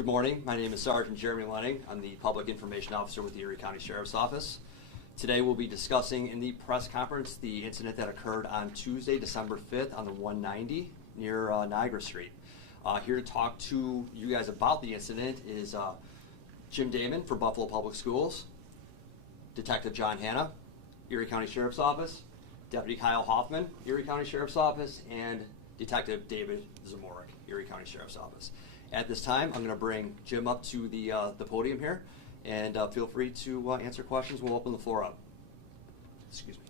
Good morning. My name is Sergeant Jeremy Lenning. I'm the Public Information Officer with the Erie County Sheriff's Office. Today we'll be discussing in the press conference the incident that occurred on Tuesday, December 5th on the 190 near Niagara Street. Here to talk to you guys about the incident is Jim Damon for Buffalo Public Schools, Detective John Hanna, Erie County Sheriff's Office, Deputy Kyle Hoffman, Erie County Sheriff's Office, and Detective David Zamorik, Erie County Sheriff's Office. At this time, I'm going to bring Jim up to the podium here, and feel free to answer questions. We'll open the floor up. Excuse me.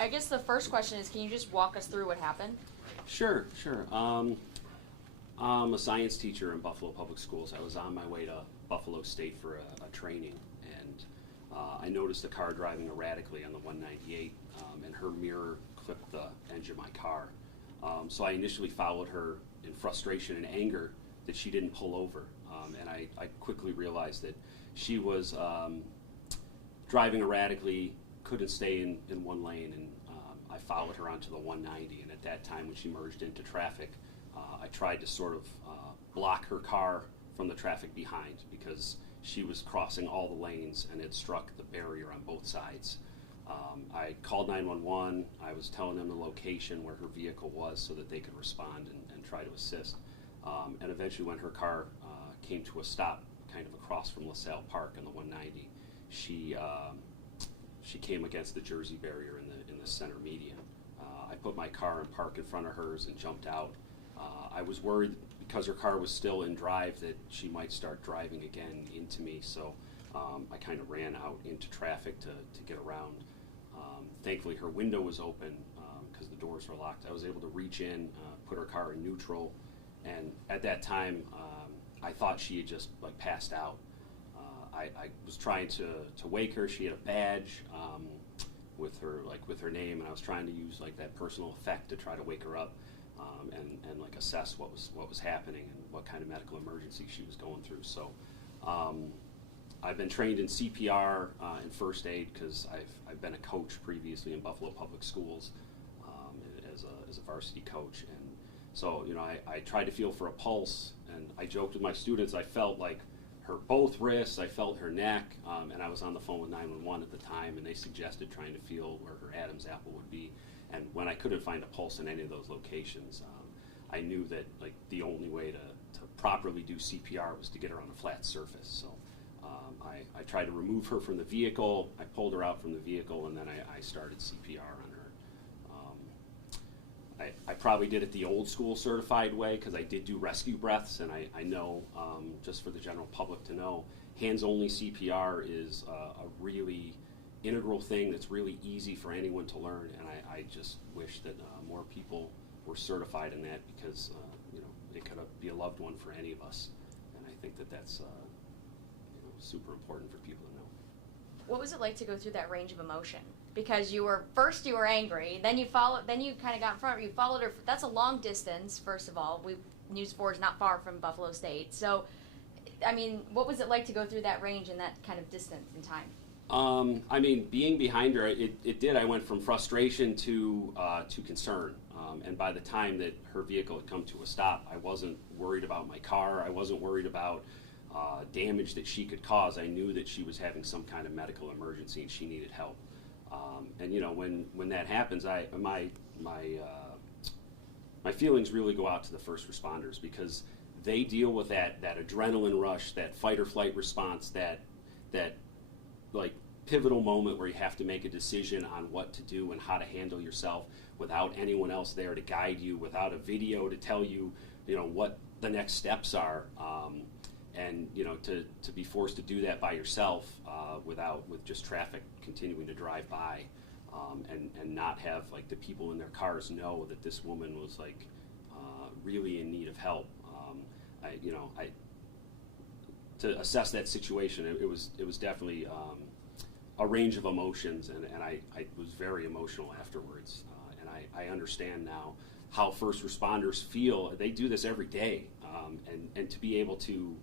I guess the first question is, can you just walk us through what happened? Sure. I'm a science teacher in Buffalo Public Schools. I was on my way to Buffalo State for a training, and I noticed a car driving erratically on the 198, and her mirror clipped the engine of my car. So I initially followed her in frustration and anger that she didn't pull over, and I quickly realized that she was driving erratically, couldn't stay in one lane, and I followed her onto the 190, and at that time when she merged into traffic, I tried to sort of block her car from the traffic behind because she was crossing all the lanes and had struck the barrier on both sides. I called 911. I was telling them the location where her vehicle was so that they could respond and try to assist. And eventually when her car came to a stop kind of across from LaSalle Park on the 190, she came against the Jersey barrier in the center median. I put my car in park in front of hers and jumped out. I was worried because her car was still in drive that she might start driving again into me, so I kind of ran out into traffic to get around. Thankfully her window was open because the doors were locked. I was able to reach in, put her car in neutral, and at that time I thought she had just passed out. I was trying to wake her. She had a badge with her name, and I was trying to use that personal effect to try to wake her up and assess what was happening and what kind of medical emergency she was going through. So I've been trained in CPR and first aid because I've been a coach previously in Buffalo Public Schools as a varsity coach, and so I tried to feel for a pulse, and I joked with my students. I felt her both wrists, I felt her neck, and I was on the phone with 911 at the time, and they suggested trying to feel where her Adam's apple would be. And when I couldn't find a pulse in any of those locations, I knew that the only way to properly do CPR was to get her on a flat surface. So I tried to remove her from the vehicle. I pulled her out from the vehicle, and then I started CPR on her. I probably did it the old school certified way because I did do rescue breaths, and I know, just for the general public to know, hands-only CPR is a really integral thing that's really easy for anyone to learn, and I just wish that more people were certified in that because it could be a loved one for any of us, and I think that's super important for people to know. What was it like to go through that range of emotion? Because you were angry, then you kind of got in front of her, you followed her. That's a long distance, first of all. News 4 is not far from Buffalo State. So, I mean, what was it like to go through that range in that kind of distance and time? Being behind her, it did. I went from frustration to concern. And by the time that her vehicle had come to a stop, I wasn't worried about my car. I wasn't worried about damage that she could cause. I knew that she was having some kind of medical emergency and she needed help. And when that happens, my feelings really go out to the first responders because they deal with that adrenaline rush, that fight or flight response, that pivotal moment where you have to make a decision on what to do and how to handle yourself without anyone else there to guide you, without a video to tell you, what the next steps are, and to be forced to do that by yourself with just traffic continuing to drive by, and not have the people in their cars know that this woman was really in need of help. To assess that situation, it was definitely a range of emotions, and I was very emotional afterwards. And I understand now how first responders feel. They do this every day, and to be able to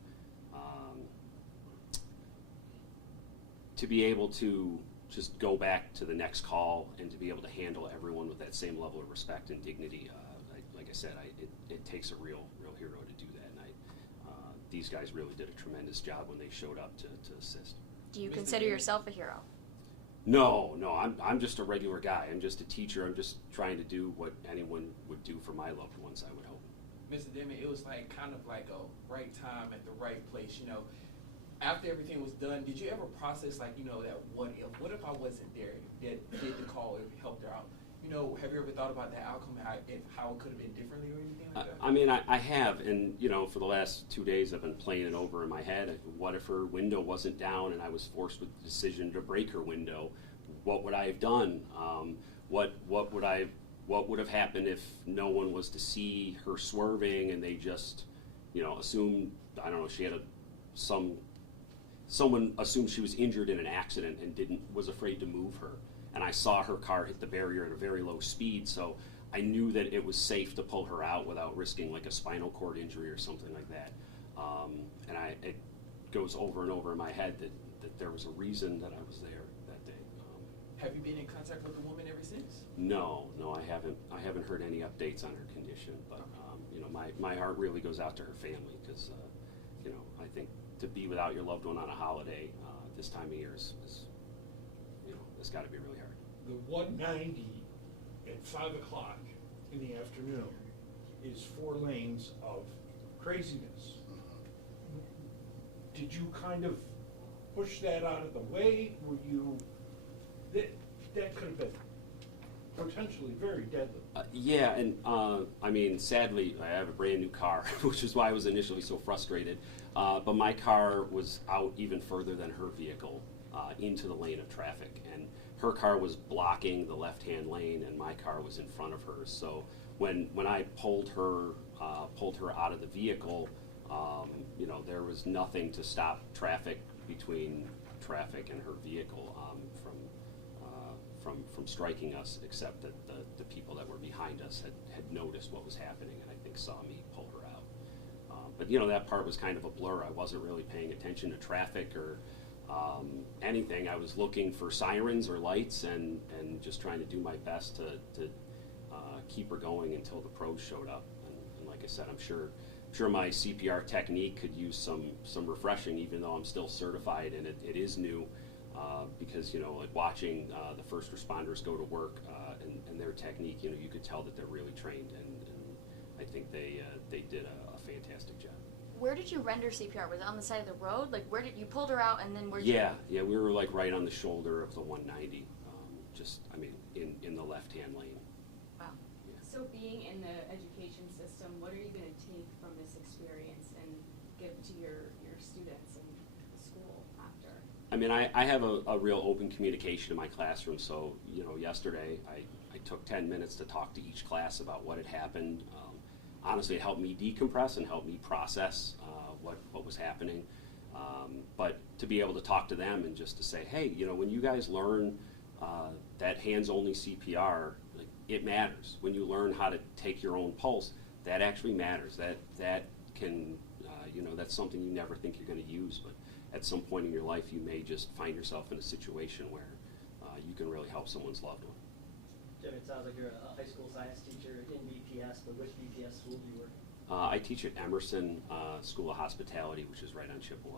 just go back to the next call and to be able to handle everyone with that same level of respect and dignity, like I said, it takes a real hero to do that. And these guys really did a tremendous job when they showed up to assist. Do you consider yourself a hero? No, I'm just a regular guy. I'm just a teacher. I'm just trying to do what anyone would do for my loved ones, I would hope. Mr. Dimon, it was like kind of like a right time at the right place, you know. After everything was done, did you ever process like, you know, that what if I wasn't there, that did the call, if it helped her out? You know, have you ever thought about that outcome, how it could have been differently or anything like that? I mean, I have, and you know, for the last 2 days I've been playing it over in my head. What if her window wasn't down and I was forced with the decision to break her window? What would I have done? What would have happened if no one was to see her swerving and they just, you know, assumed, I don't know, she had someone assumed she was injured in an accident and was afraid to move her. And I saw her car hit the barrier at a very low speed, so I knew that it was safe to pull her out without risking like a spinal cord injury or something like that. And it goes over and over in my head that there was a reason that I was there that day. Have you been in contact with the woman ever since? No, I haven't. I haven't heard any updates on her condition, but you know, my heart really goes out to her family because you know, I think to be without your loved one on a holiday this time of year is you know, it's got to be really hard. The 190 at 5 o'clock in the afternoon is 4 lanes of craziness. Did you kind of push that out of the way? Were you, that could have been potentially very deadly. Yeah, and I mean, sadly, I have a brand new car, which is why I was initially so frustrated. But my car was out even further than her vehicle into the lane of traffic, and her car was blocking the left-hand lane, and my car was in front of hers. So when I pulled her out of the vehicle, you know, there was nothing to stop traffic between traffic and her vehicle from striking us, except that the people that were behind us had noticed what was happening and I think saw me pull her out. But you know, that part was kind of a blur. I wasn't really paying attention to traffic or anything. I was looking for sirens or lights and just trying to do my best to keep her going until the pros showed up. And like I said, I'm sure my CPR technique could use some refreshing, even though I'm still certified and it is new. Because, you know, like watching the first responders go to work and their technique, you know, you could tell that they're really trained, and I think they did a fantastic job. Where did you render CPR? Was it on the side of the road? Like, where did you pulled her out and then where? Yeah, we were like right on the shoulder of the 190, just, I mean, in the left-hand lane. Wow. Yeah. So being in the education system, what are you going to take from this experience and give to your students and the school after? I mean, I have a real open communication in my classroom, so, you know, yesterday I took 10 minutes to talk to each class about what had happened. Honestly, it helped me decompress and helped me process what was happening. But to be able to talk to them and just to say, hey, you know, when you guys learn that hands-only CPR, like, it matters. When you learn how to take your own pulse, that actually matters. That can, you know, that's something you never think you're going to use, but at some point in your life, you may just find yourself in a situation where you can really help someone's loved one. Jim, it sounds like you're a high school science teacher in BPS, but which BPS school do you work? I teach at Emerson School of Hospitality, which is right on Chippewa.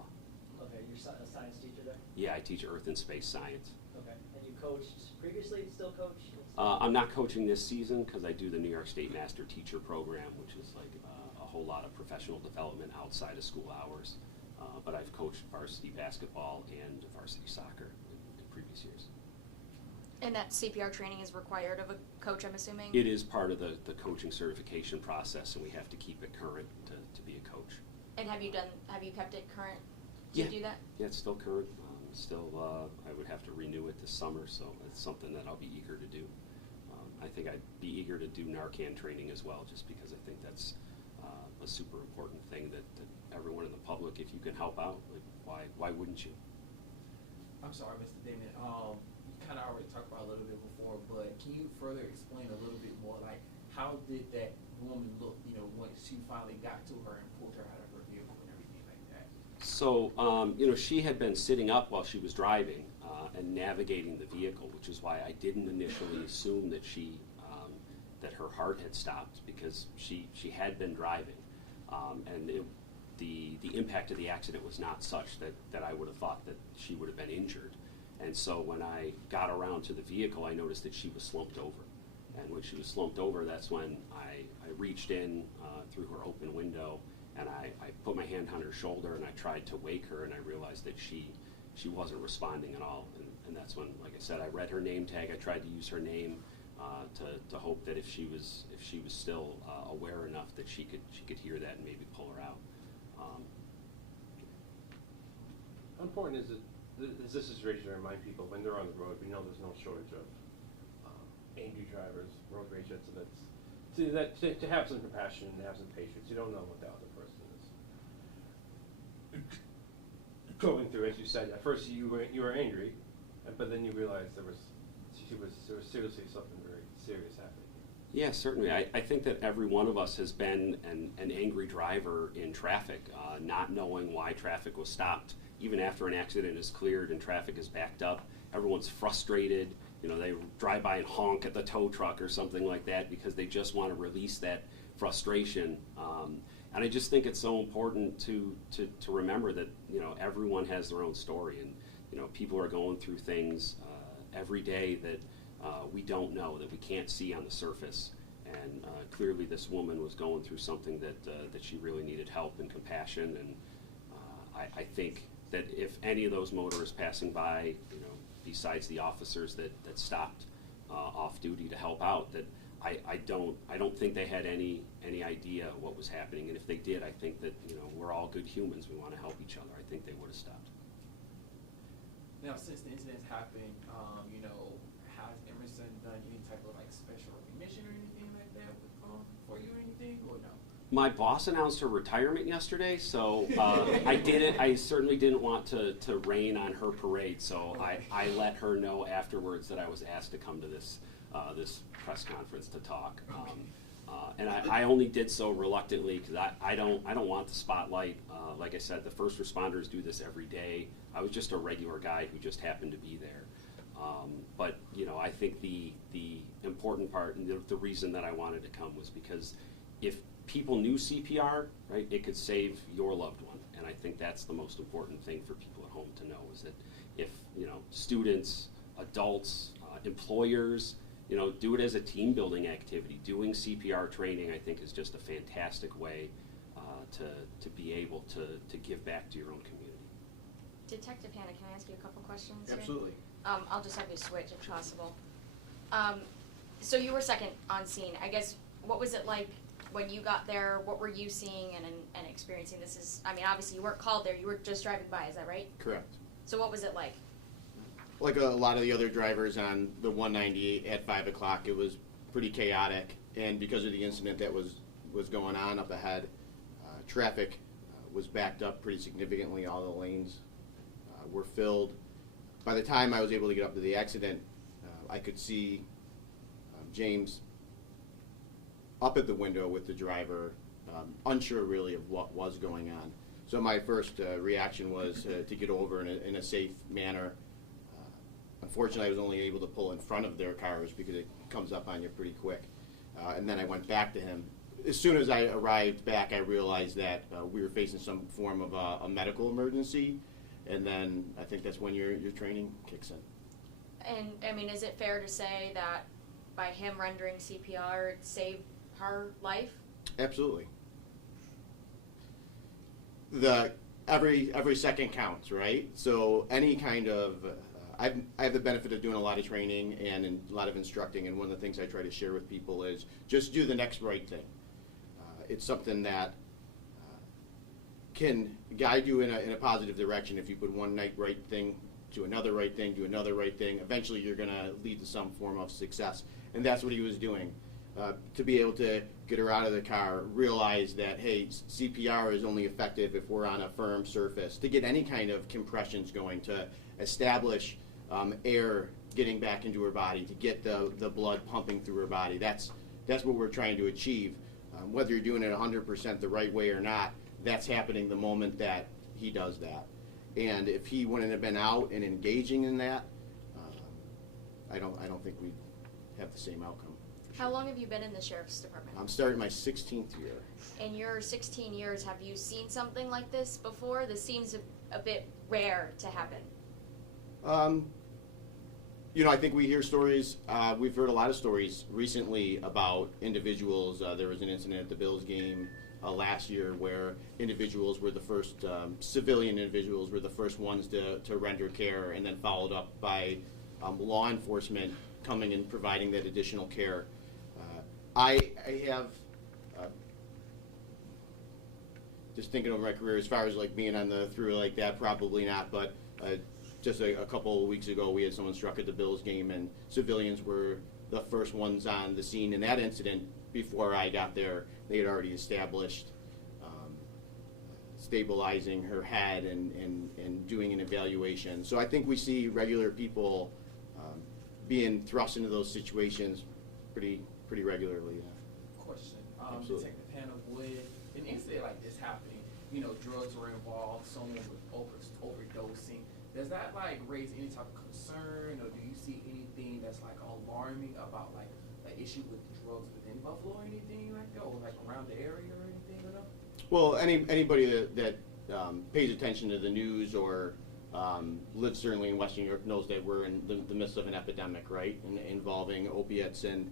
Okay, you're a science teacher there? Yeah, I teach Earth and Space Science. Okay, and you coached previously, still coach? I'm not coaching this season because I do the New York State Master Teacher Program, which is like a whole lot of professional development outside of school hours. But I've coached varsity basketball and varsity soccer in previous years. And that CPR training is required of a coach, I'm assuming? It is part of the coaching certification process, and we have to keep it current to be a coach. And have you kept it current to Yeah. do that? Yeah, it's still current. I would have to renew it this summer, so it's something that I'll be eager to do. I think I'd be eager to do Narcan training as well, just because I think that's a super important thing that everyone in the public, if you can help out, like, why wouldn't you? I'm sorry, Mr. Damon. You kind of already talked about a little bit before, but can you further explain a little bit more? Like, how did that woman look, you know, once she finally got to her and pulled her out of her vehicle and everything like that? So, you know, she had been sitting up while she was driving and navigating the vehicle, which is why I didn't initially assume that that her heart had stopped, because she had been driving. And the the impact of the accident was not such that I would have thought that she would have been injured. And so when I got around to the vehicle, I noticed that she was slumped over. And when she was slumped over, that's when I reached in through her open window, and I put my hand on her shoulder, and I tried to wake her, and I realized that she wasn't responding at all. And that's when, like I said, I read her name tag. I tried to use her name to hope that if she was still aware enough that she could hear that and maybe pull her out. How important is it, this situation to remind people when they're on the road, we know there's no shortage of angry drivers, road rage incidents, to have some compassion and have some patience. You don't know what the other person is going through. As you said, at first you were angry, but then you realized there was seriously something very serious happening. Yeah, certainly. I think that every one of us has been an angry driver in traffic, not knowing why traffic was stopped. Even after an accident is cleared and traffic is backed up, everyone's frustrated. You know, they drive by and honk at the tow truck or something like that because they just want to release that frustration. And I just think it's so important to remember that, you know, everyone has their own story, and, you know, people are going through things every day that we don't know, that we can't see on the surface. And clearly this woman was going through something that she really needed help and compassion. And I think that if any of those motorists passing by, you know, besides the officers that stopped off duty to help out, that I don't think they had any idea what was happening. And if they did, I think that, you know, we're all good humans. We want to help each other. I think they would have stopped. Now, since the incidents happened, you know, has Emerson done any type of like special recognition or anything like that for you or anything, or no? My boss announced her retirement yesterday, so I certainly didn't want to rain on her parade, so I let her know afterwards that I was asked to come to this press conference to talk. And I only did so reluctantly because I don't want the spotlight. Like I said, the first responders do this every day. I was just a regular guy who just happened to be there. But, you know, I think the important part and the reason that I wanted to come was because if people knew CPR, right, it could save your loved one. And I think that's the most important thing for people at home to know, is that if, you know, students, adults, employers, you know, do it as a team building activity. Doing CPR training, I think, is just a fantastic way to be able to give back to your own community. Detective Hannah, can I ask you a couple questions here? Absolutely. I'll just have you switch if possible. So you were second on scene. I guess, what was it like when you got there? What were you seeing and experiencing? This is, I mean, obviously you weren't called there. You were just driving by. Is that right? Correct. So what was it like? Like a lot of the other drivers on the 198 at 5 o'clock, it was pretty chaotic. And because of the incident that was going on up ahead, traffic was backed up pretty significantly. All the lanes were filled. By the time I was able to get up to the accident, I could see James up at the window with the driver, unsure really of what was going on. So my first reaction was to get over in a safe manner. Unfortunately, I was only able to pull in front of their cars because it comes up on you pretty quick. And then I went back to him. As soon as I arrived back, I realized that we were facing some form of a medical emergency. And then I think that's when your training kicks in. And, I mean, is it fair to say that by him rendering CPR, it saved her life? Absolutely. Every second counts, right? So any kind of I have the benefit of doing a lot of training and a lot of instructing, and one of the things I try to share with people is just do the next right thing. It's something that can guide you in a positive direction. If you put one right thing to another right thing, to another right thing, eventually you're going to lead to some form of success. And that's what he was doing. To be able to get her out of the car, realize that, hey, CPR is only effective if we're on a firm surface, to get any kind of compressions going, to establish air getting back into her body, to get the blood pumping through her body. That's what we're trying to achieve. Whether you're doing it 100% the right way or not, that's happening the moment that he does that. And if he wouldn't have been out and engaging in that, I don't think we'd have the same outcome. How long have you been in the sheriff's department? I'm starting my 16th year. In your 16 years, have you seen something like this before? This seems a bit rare to happen. I think we hear stories, we've heard a lot of stories recently about individuals. There was an incident at the Bills game last year where individuals were the first, civilian individuals were the first ones to render care, and then followed up by law enforcement coming and providing that additional care. I have, just thinking over my career, as far as like being on the through like that, probably not, but just a couple of weeks ago we had someone struck at the Bills game, and civilians were the first ones on the scene in that incident. Before I got there, they had already established stabilizing her head and doing an evaluation. So I think we see regular people being thrust into those situations pretty regularly. Question. Absolutely. Detective Hannah, would an incident like this happening, drugs were involved, someone was overdosing, does that like raise any type of concern, or do you see anything that's like alarming about like an issue with drugs within Buffalo or anything like that, or like around the area or anything or no? Well, anybody that pays attention to the news or lives certainly in Western New York knows that we're in the midst of an epidemic, right, involving opiates. And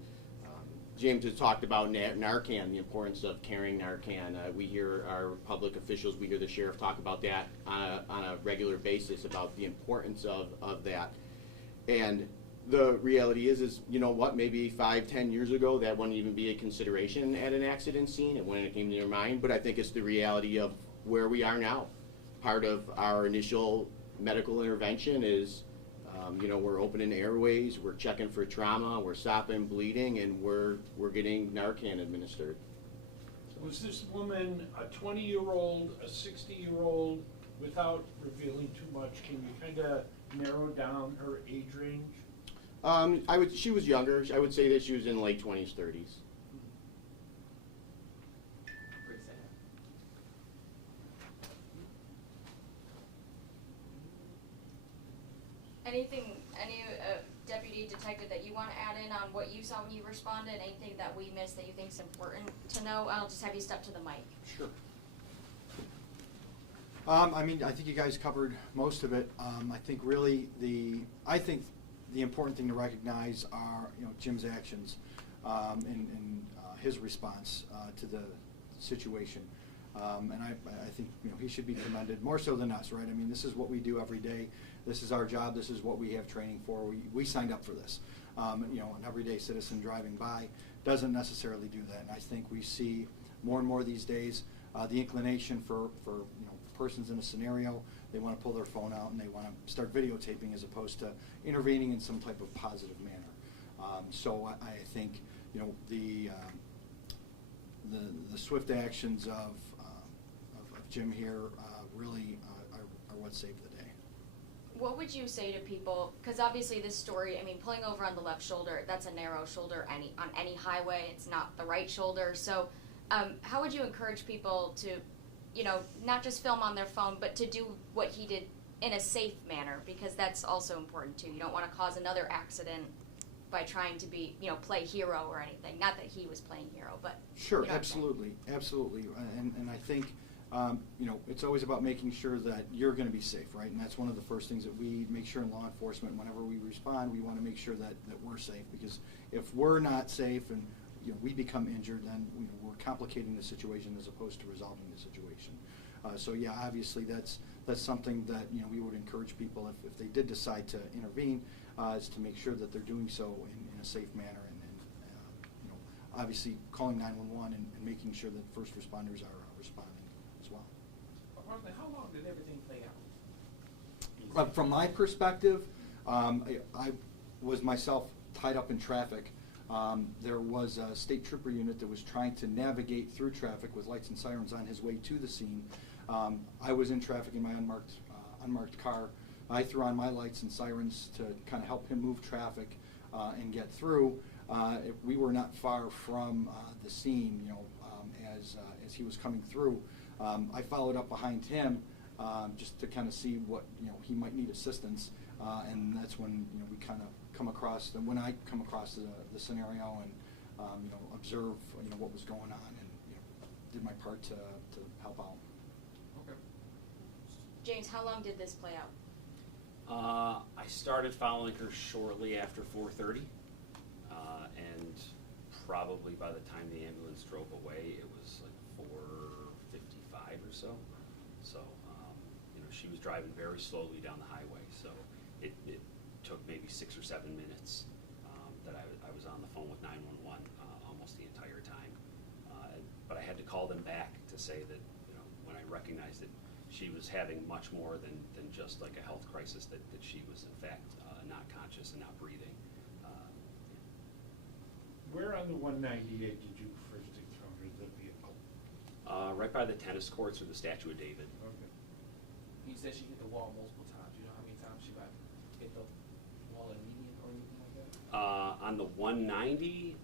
James has talked about Narcan, the importance of carrying Narcan. We hear our public officials, we hear the sheriff talk about that on a regular basis, about the importance of that. And the reality is maybe 5-10 years ago that wouldn't even be a consideration at an accident scene. It wouldn't have came to your mind, but I think it's the reality of where we are now. Part of our initial medical intervention is we're opening airways, we're checking for trauma, we're stopping bleeding, and we're getting Narcan administered. Was this woman a 20-year-old, a 60-year-old, without revealing too much? Can you kind of narrow down her age range? She was younger. I would say that she was in late 20s, 30s. Any deputy detective that you want to add in on what you saw when you responded? Anything that we missed that you think is important to know? I'll just have you step to the mic. Sure. I think you guys covered most of it. I think really the important thing to recognize are Jim's actions and his response to the situation. And I think he should be commended more so than us, right? I mean, this is what we do every day. This is our job. This is what we have training for. We signed up for this. An everyday citizen driving by doesn't necessarily do that. And I think we see more and more these days the inclination for persons in a scenario, they want to pull their phone out and they want to start videotaping as opposed to intervening in some type of positive manner. So I think the swift actions of Jim here really are what saved the day. What would you say to people, because obviously this story, pulling over on the left shoulder, that's a narrow shoulder on any highway, it's not the right shoulder. So how would you encourage people to, not just film on their phone, but to do what he did in a safe manner, because that's also important too. You don't want to cause another accident by trying to be, play hero or anything. Not that he was playing hero, but sure, absolutely. And I think it's always about making sure that you're going to be safe, right? And that's one of the first things that we make sure in law enforcement. Whenever we respond, we want to make sure that we're safe, because if we're not safe and we become injured, then we're complicating the situation as opposed to resolving the situation. So yeah, obviously that's something that we would encourage people, if they did decide to intervene, is to make sure that they're doing so in a safe manner, and obviously calling 911 and making sure that first responders are responding as well. Approximately how long did everything play out? From my perspective, I was myself tied up in traffic. There was a state trooper unit that was trying to navigate through traffic with lights and sirens on his way to the scene. I was in traffic in my unmarked car. I threw on my lights and sirens to kind of help him move traffic and get through. We were not far from the scene, as he was coming through. I followed up behind him just to kind of see what he might need assistance, and that's when we kind of come across when I come across the scenario, and observe, what was going on, and, did my part to help out. Okay. James, how long did this play out? I started following her shortly after 4:30, and probably by the time the ambulance drove away, it was like 4:55 or so. So, she was driving very slowly down the highway, so it took maybe 6 or 7 minutes that I was on the phone with 911 almost the entire time. But I had to call them back to say that, when I recognized that she was having much more than just like a health crisis, that she was in fact not conscious and not breathing. Where on the 198 did you first encounter the vehicle? Right by the tennis courts or the Statue of David. Okay. You said she hit the wall multiple times. You know how many times she might hit the wall in median or anything like that? On the 190,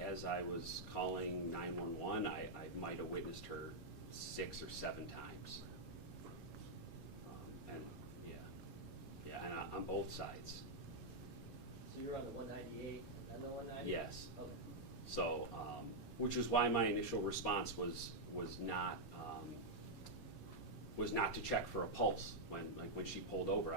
as I was calling 911, I might have witnessed her 6 or 7 times. And and on both sides. So you're on the 198 and then the 190? Yes. Okay. So, which is why my initial response was not to check for a pulse when she pulled over.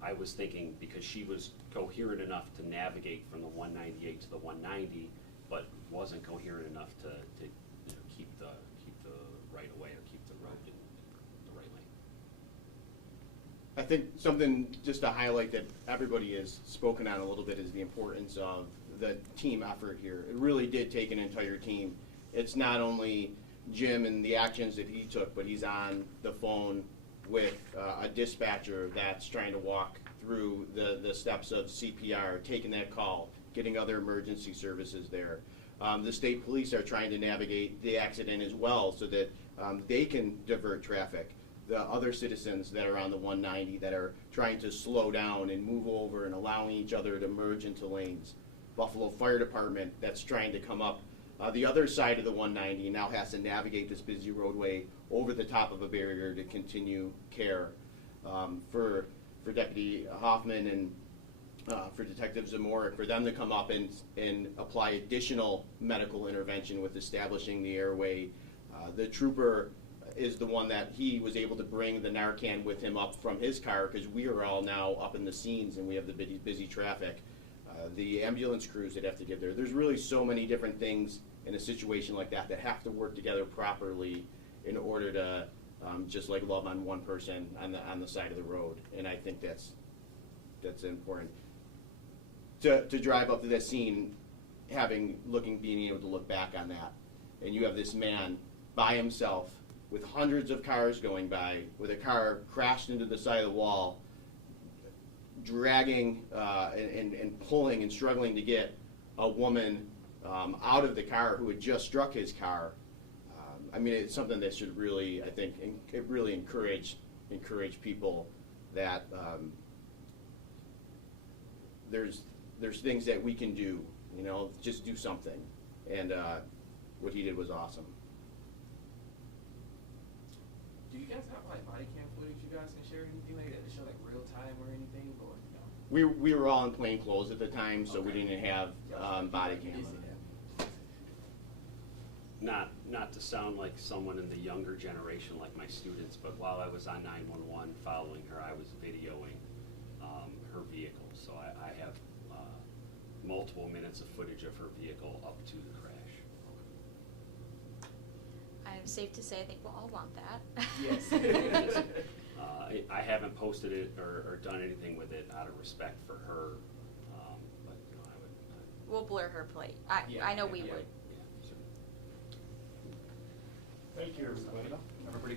I was thinking, because she was coherent enough to navigate from the 198 to the 190, but wasn't coherent enough to keep the right away or keep the road in the right lane. I think something just to highlight that everybody has spoken on a little bit is the importance of the team effort here. It really did take an entire team. It's not only Jim and the actions that he took, but he's on the phone with a dispatcher that's trying to walk through the steps of CPR, taking that call, getting other emergency services there. The state police are trying to navigate the accident as well so that they can divert traffic. The other citizens that are on the 190 that are trying to slow down and move over and allowing each other to merge into lanes. Buffalo Fire Department that's trying to come up the other side of the 190 now has to navigate this busy roadway over the top of a barrier to continue care. For Deputy Hoffman and for Detective Zamorik, for them to come up and apply additional medical intervention with establishing the airway. The trooper is the one that he was able to bring the Narcan with him up from his car, because we are all now up in the scenes and we have the busy traffic. The ambulance crews that have to get there. There's really so many different things in a situation like that have to work together properly in order to just like love on one person on the side of the road. And I think that's important. To drive up to that scene, being able to look back on that, and you have this man by himself with hundreds of cars going by, with a car crashed into the side of the wall, dragging and pulling and struggling to get a woman out of the car who had just struck his car. I mean, it's something that should really, I think, really encourage people that there's things that we can do. Just do something. And what he did was awesome. Do you guys have like body cam footage you guys can share, anything like that to show like real time or anything, or no? We were all in plain clothes at the time, so we Okay. didn't have body cam. Not to sound like someone in the younger generation like my students, but while I was on 911 following her, I was videoing her vehicle. So I have multiple minutes of footage of her vehicle up to the crash. I'm safe to say I think we'll all want that. Yes. I haven't posted it or done anything with it out of respect for her, but I would. We'll blur her plate. Yeah, I know we yeah. would. Yeah, certainly. Thank you, everybody. Everybody good?